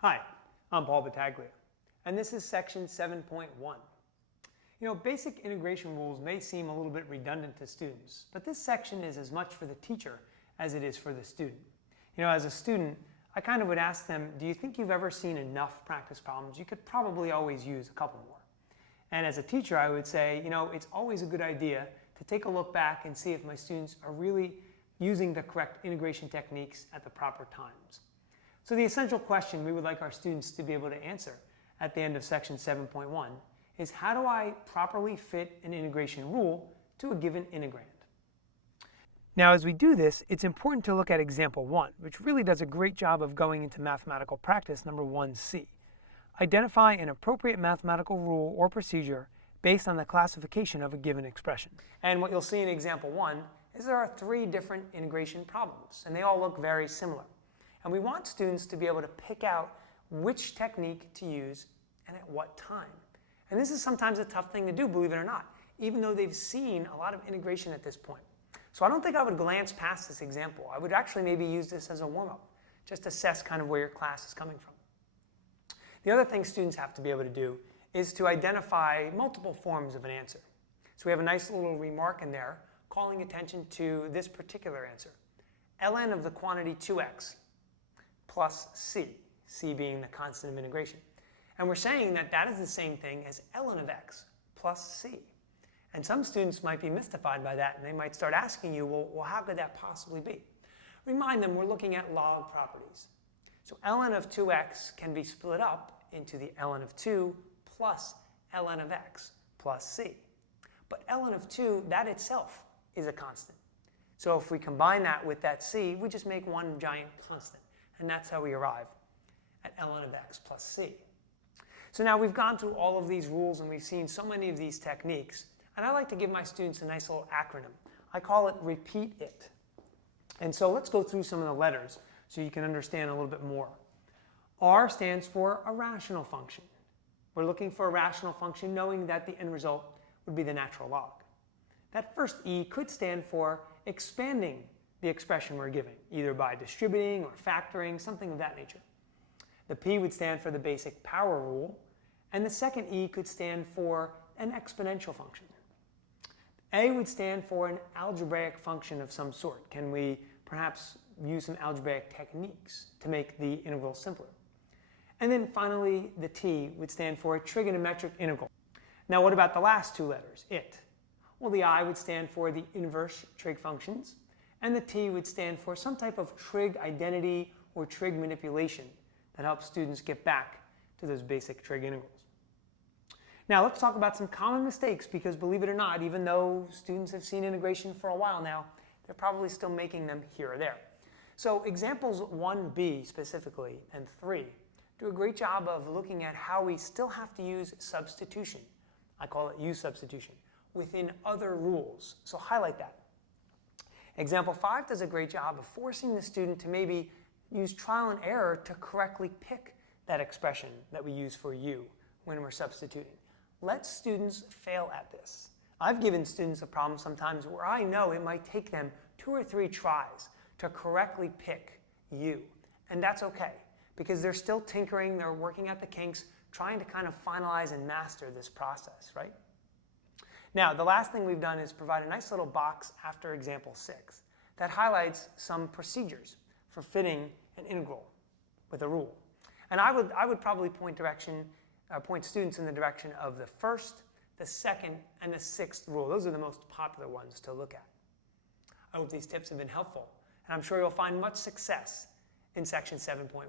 Hi, I'm Paul Battaglia, and this is section 7.1. Basic integration rules may seem a little bit redundant to students, but this section is as much for the teacher as it is for the student. As a student, I kind of would ask them, do you think you've ever seen enough practice problems? You could probably always use a couple more. And as a teacher, I would say, it's always a good idea to take a look back and see if my students are really using the correct integration techniques at the proper times. So the essential question we would like our students to be able to answer at the end of section 7.1 is, how do I properly fit an integration rule to a given integrand? Now, as we do this, it's important to look at example 1, which really does a great job of going into mathematical practice number 1C. Identify an appropriate mathematical rule or procedure based on the classification of a given expression. And what you'll see in example 1 is there are 3 different integration problems, and they all look very similar. And we want students to be able to pick out which technique to use and at what time. And this is sometimes a tough thing to do, believe it or not, even though they've seen a lot of integration at this point. So I don't think I would glance past this example. I would actually maybe use this as a warm-up, just assess kind of where your class is coming from. The other thing students have to be able to do is to identify multiple forms of an answer. So we have a nice little remark in there calling attention to this particular answer. ln of the quantity 2x plus c, c being the constant of integration. And we're saying that that is the same thing as ln of x plus c. And some students might be mystified by that, and they might start asking you, well, how could that possibly be? Remind them we're looking at log properties. So ln of 2x can be split up into the ln of 2 plus ln of x plus c. But ln of 2, that itself is a constant. So if we combine that with that c, we just make one giant constant. And that's how we arrive at ln of x plus c. So now we've gone through all of these rules and we've seen so many of these techniques. And I like to give my students a nice little acronym. I call it repeat it. And so let's go through some of the letters so you can understand a little bit more. R stands for a rational function. We're looking for a rational function knowing that the end result would be the natural log. That first E could stand for expanding the expression we're giving, either by distributing or factoring, something of that nature. The P would stand for the basic power rule, and the second E could stand for an exponential function. A would stand for an algebraic function of some sort. Can we perhaps use some algebraic techniques to make the integral simpler? And then finally, the T would stand for a trigonometric integral. Now what about the last 2 letters, it? Well, the I would stand for the inverse trig functions, and the T would stand for some type of trig identity or trig manipulation that helps students get back to those basic trig integrals. Now let's talk about some common mistakes, because believe it or not, even though students have seen integration for a while now, they're probably still making them here or there. So examples 1b specifically and 3 do a great job of looking at how we still have to use substitution. I call it use substitution within other rules. So highlight that. Example 5 does a great job of forcing the student to maybe use trial and error to correctly pick that expression that we use for u when we're substituting. Let students fail at this. I've given students a problem sometimes where I know it might take them 2 or 3 tries to correctly pick u. And that's okay, because they're still tinkering, they're working out the kinks, trying to kind of finalize and master this process, right? Now, the last thing we've done is provide a nice little box after example 6 that highlights some procedures for fitting an integral with a rule. And I would probably point students in the direction of the first, the second, and the 6th rule. Those are the most popular ones to look at. I hope these tips have been helpful, and I'm sure you'll find much success in section 7.1.